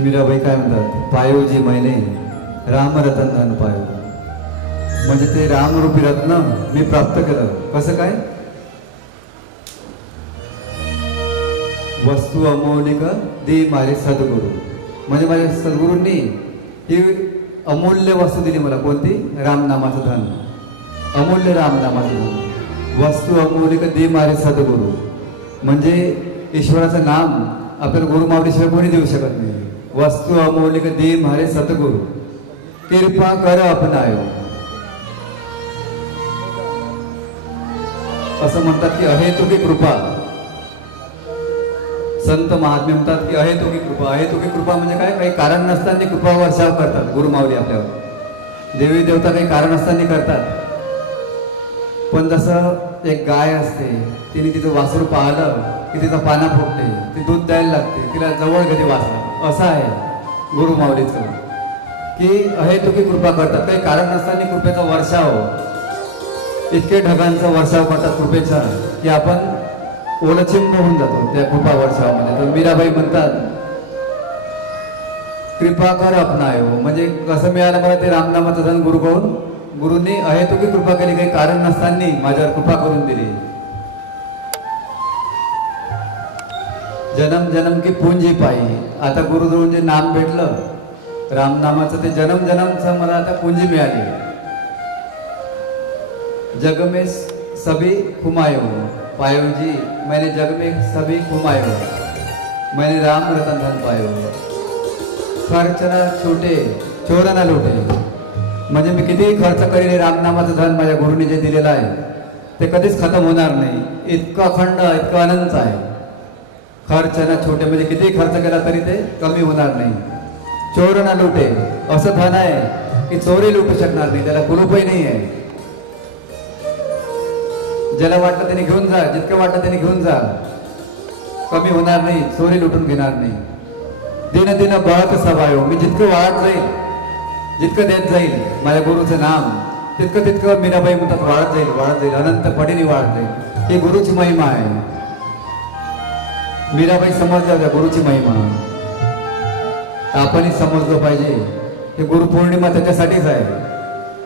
मीराबाई काय म्हणतात, पायोजी मैने राम रतन धन पायो. म्हणजे ते रामरूपी रत्न मी प्राप्त केलं. कसं काय? वस्तू अमौलिक दे माझे सद्गुरू. म्हणजे माझ्या सद्गुरूंनी ही अमूल्य वस्तू दिली मला. कोणती? रामनामाचं धन. अमूल्य रामनामाचं धन. वस्तू अमौलिक दे माझे सद्गुरू. म्हणजे ईश्वराचं नाम आपल्याला गुरुमावलीशिवाय कोणी देऊ शकत नाही. वस्तू अमौलिक दे माझे सद्गुरू, कृपा कर अपनायो. असं म्हणतात की अहेतुकी कृपा. संत महात्मे म्हणतात की अहेतुकी कृपा. अहेतुकी कृपा म्हणजे काय? काही कारण नसताना कृपा वर्षाव करतात गुरुमावली आपल्यावर. देवी देवता काही कारण असताना करतात. पण जसं एक गाय असते, तिने तिचं वासरू पाहिलं की तिचा पाना फुटते, ती दूध द्यायला लागते, तिला जवळ कधी वाचला. असं आहे गुरुमावलीचं की अहेतुकी कृपा करतात. काही कारण नसताना कृपेचा वर्षाव, इतके ढगांचा वर्षाव करतात कृपेचा की आपण ओलचिंब होऊन जातो त्या कृपा वर्षावामध्ये. तर मीराबाई म्हणतात कृपा कर अपनायो. म्हणजे कसं मिळालं मला ते रामनामाचं धन गुरुकडून? गुरुंनी अहेतुकी कृपा केली, काही कारण नसताना माझ्यावर कृपा करून दिली. जन्म जन्म की पूंजी पायी. आता गुरुजवळून जे नाम भेटलं रामनामाचं, ते जन्म जन्मचं मला आता पुंजी मिळाली. जग में सभी खुमायो पायो जी, मैंने जग में सभी खुमायो, मैंने राम रतन धन पायो. खर्चना छोटे चोराना लोटे. म्हणजे मी कितीही खर्च करीन, रामनामाचं धन माझ्या गुरुने जे दिलेलं आहे ते कधीच खतम होणार नाही. इतकं अखंड, इतकं अनंत आहे. खर्चना छोटे म्हणजे कितीही खर्च केला तरी ते कमी होणार नाही. चोर ना लुटे. असं धन आहे की चोरी लुटू शकणार नाही, त्याला कुलूपही नाही आहे. ज्याला वाटलं त्याने घेऊन जा, जितकं वाटलं त्याने घेऊन जा, कमी होणार नाही, चोरी लुटून घेणार नाही. दिन दिन बळत सवायो. मी जितकं वाढत जाईल, जितकं देत जाईल माझ्या गुरुचं नाम, तितकं तितकं मीराबाई म्हणतात वाढत जाईल, वाढत जाईल, अनंत पटीने वाढत जाईल. ही गुरुची महिमा आहे. मीराबाई समजल्या होत्या गुरुची महिमा. आपणही समजलं पाहिजे. हे गुरुपौर्णिमा त्याच्यासाठीच आहे.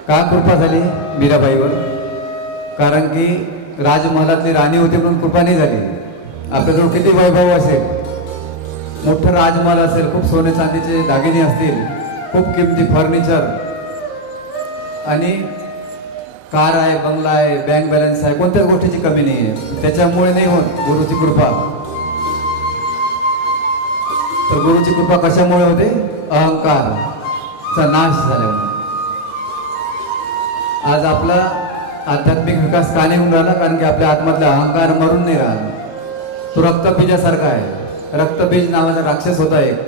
का कृपा झाली मीराबाईवर? कारण की राजमहालातली राणी होती म्हणून कृपा नाही झाली. आपल्याजवळ किती वैभव असेल, मोठं राजमहाल असेल, खूप सोने चांदीचे दागिने असतील, खूप किमती फर्निचर आणि कार आहे, बंगला आहे, बँक बॅलन्स आहे, कोणत्याच गोष्टीची कमी नाही आहे, त्याच्यामुळे नाही होत गुरुची कृपा. तर गुरुची कृपा कशामुळे होते? अहंकारचा नाश झाल्यामुळे. आज आपला आध्यात्मिक विकास का नाही होऊन राहिला? कारण की आपल्या आत्मातला अहंकार मरून नाही राहिला. तो रक्तबीजासारखा आहे. रक्तबीज नावाचा राक्षस होता एक,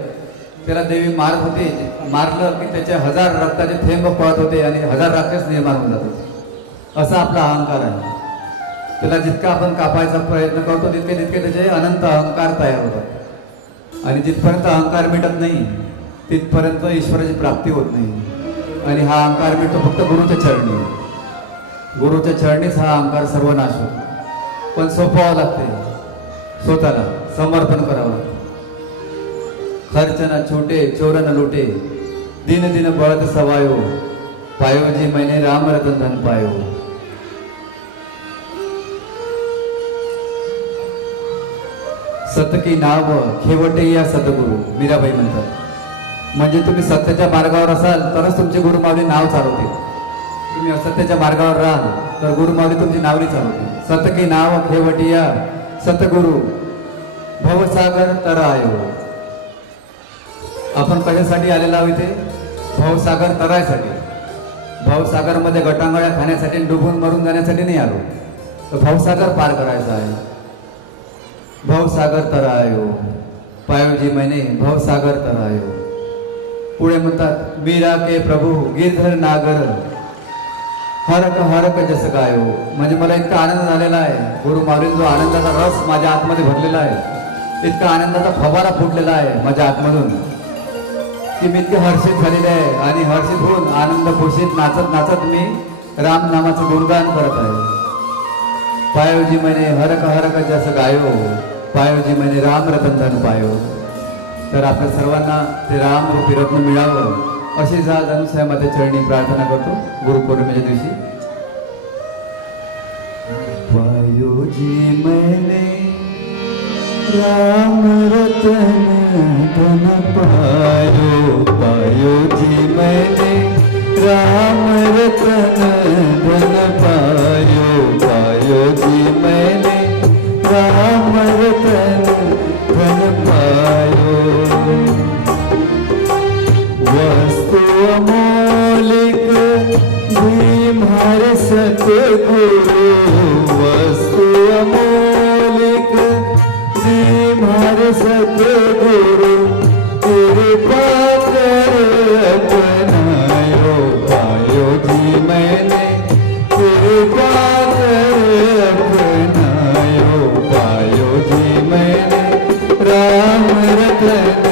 त्याला देवी मारत होते. मारलं की त्याचे 1000 रक्ताचे थेंब पळत होते आणि 1000 राक्षस निर्माण होऊन जातात. असा आपला अहंकार आहे. त्याला जितका आपण कापायचा प्रयत्न करतो तितके तितके त्याचे अनंत अहंकार तयार होतात. आणि जिथपर्यंत अहंकार मिटत नाही तिथपर्यंत ईश्वराची प्राप्ती होत नाही. आणि हा अहंकार मिटतो फक्त गुरुच्या चरणी. गुरुच्या चरणीच हा अहंकार सर्वनाश होतो. पण सोपवावं लागते, स्वतःला समर्पण करावं लागतं. खर्च ना छोटे चोर न लोटे, दिन दिन बळत सवायो, पायो जी मैंने राम रतन धन पायो. सत की नाव खेवटे या सद्गुरू. मीराबाई म्हणतात म्हणजे तुम्ही सत्याच्या मार्गावर असाल तरच तुमचे गुरुमावली नाव चालवतील. तुम्ही असत्याच्या मार्गावर राहाल तर गुरुमावली तुमची नावली चालवतील. सत की नाव खेवटिया सतगुरु भवसागर तरायो. आपण कशासाठी आलेला आहोत? इथे भवसागर तरायसाठी. भवसागरमध्ये गटांगळ्या खाण्यासाठी डुबून मरून जाण्यासाठी नाही आलो, तर भवसागर पार करायचा आहे. भवसागर तरायो पायोजी मैंने भवसागर तरायो. पुढे म्हणतात मीरा के प्रभू गिरधर नागर हरक हरक जस गायो. म्हणजे मला इतका आनंद झालेला आहे, गुरुमावलीन जो आनंदाचा रस माझ्या आतमध्ये भरलेला आहे, इतका आनंदाचा फवारा फुटलेला आहे माझ्या आतमधून की मी इतके हर्षित झालेले आहे. आणि हर्षित होऊन आनंद खुशीत नाचत नाचत मी राम नामाचं गुणगान करत आहे. पायोजी मैंने हरक हरक जस गायो, पायोजी मैंने राम रतन धन पायो. तर आपल्या सर्वांना ते रामरूपी रत्न मिळावं अशी जा धनुष्यामध्ये चरणी प्रार्थना करतो गुरुपौर्णिमेच्या दिवशी. पायो जी मैंने राम रतन धन पायो, पायो जी मैंने राम रतन धन पायो, पायो जी मैंने राम रतन धन पायो. वस्तु अमोलिक भीमार सतगुरु, वस्तु अमोलिक भीमार सतगुरु कृपा कर अपनायो, पायो जी मैंने कृपा कर अपनायो, पायो जी मैंने राम रतन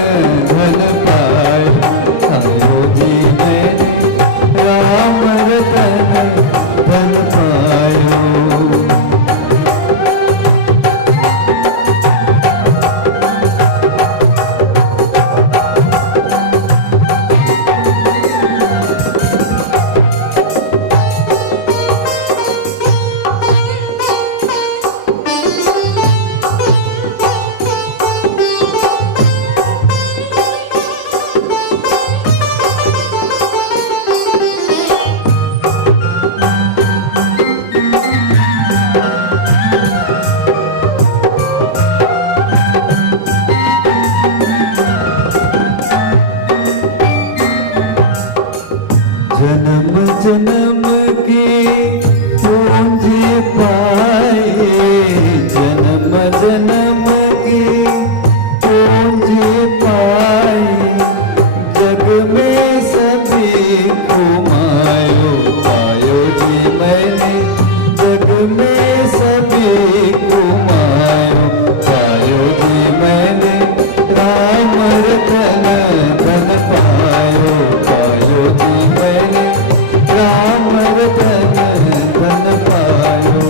धन पायो, पायो जी मैंने राम रतन धन पायो. जन्म जन्म की पूंजी पाए, जन्म जन्म की पूंजी पाए, जग में सभी घुमायो, पायो जी मैंने जग में सभी घुमायो, पायो जी मैंने राम रतन धन पायो, पायो जी मैंने राम रतन धन पायो.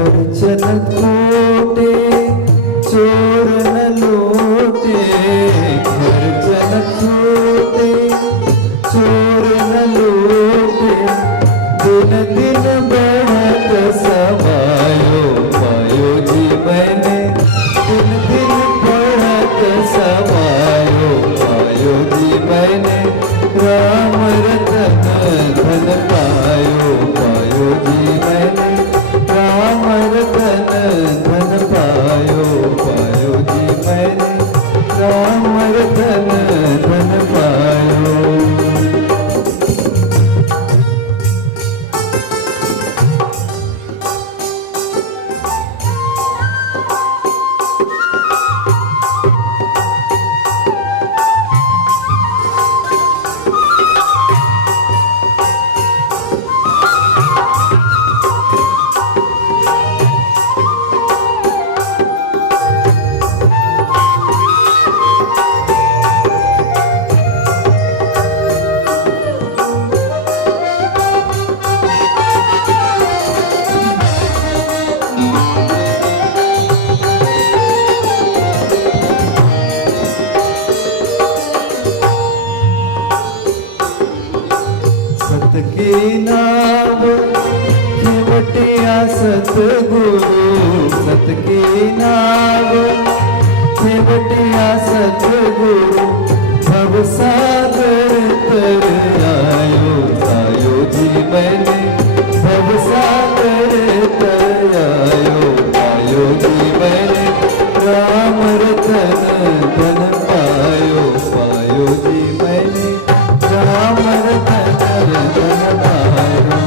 खर्चन खोटे चोर न लूटे, खर्चन खोटे चोर न लूटे, दिन दिन बढ़त समायो, पायो जी मैंने दिन दिन बढ़त समायो, पायो जी मैंने राम रतन धन पायो, पायो जी मैंने राम रतन धन पायो, पायो जी मैंने राम रतन धन पायो. सत की नाम खेवटिया सतगुरु, सत की नाम खेवटिया सतगुरु, भव सागर तर आयो, आयो जी मैंने भव सागर तर आयो, आयो जी मैंने राम रतन धन पायो, पायो जी मैंने राम रतन धन पायो.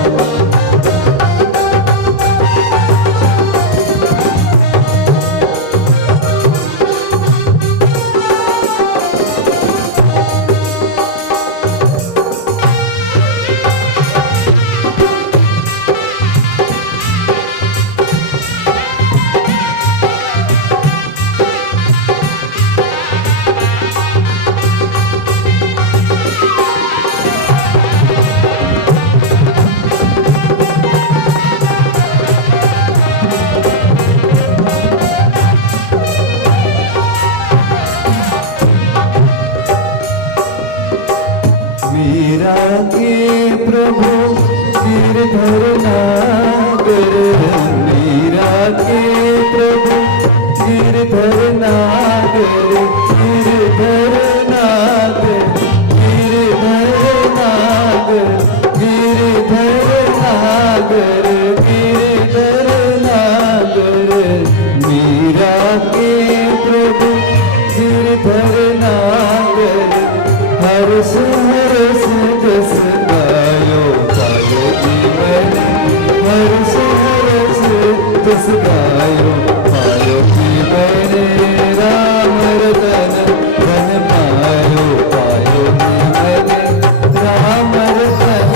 नागर मीरा के प्रभु गिरधर नागर गिरधर नागर गिरधर नागर गिरधर नागर गिरधर नागर मीरा के प्रभु गिरधर नागर हर्ष हर्ष जस गायो पायो जीवन हर्ष हर्ष जस गायो पायो जीवन राम रतन धन पायो पायो जीवन राम रतन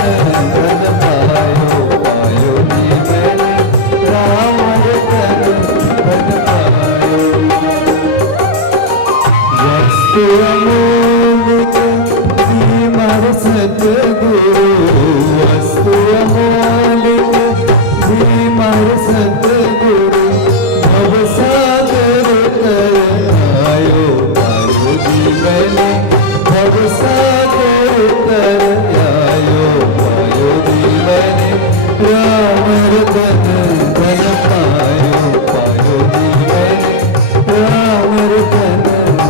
धन पायो पायो जीवन राम रतन धन पायो वस्तु अमूल्य धीमर सतगुरु वस्तु अमूल्य धीमर सतगुरु भव सागर तर आयो पायो जीवन भव सागर तर आयो पायो जीवन राम रतन धन पायो पायो जीवन राम रतन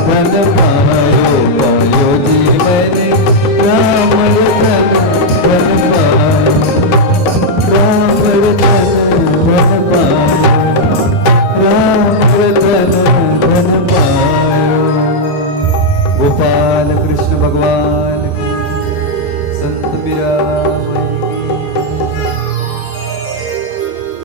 धन पायो पायो जीवन राम रतन धन पायो राम रतन धन पायो राम रतन धन पायो गोपाल कृष्ण भगवान की संत मीरा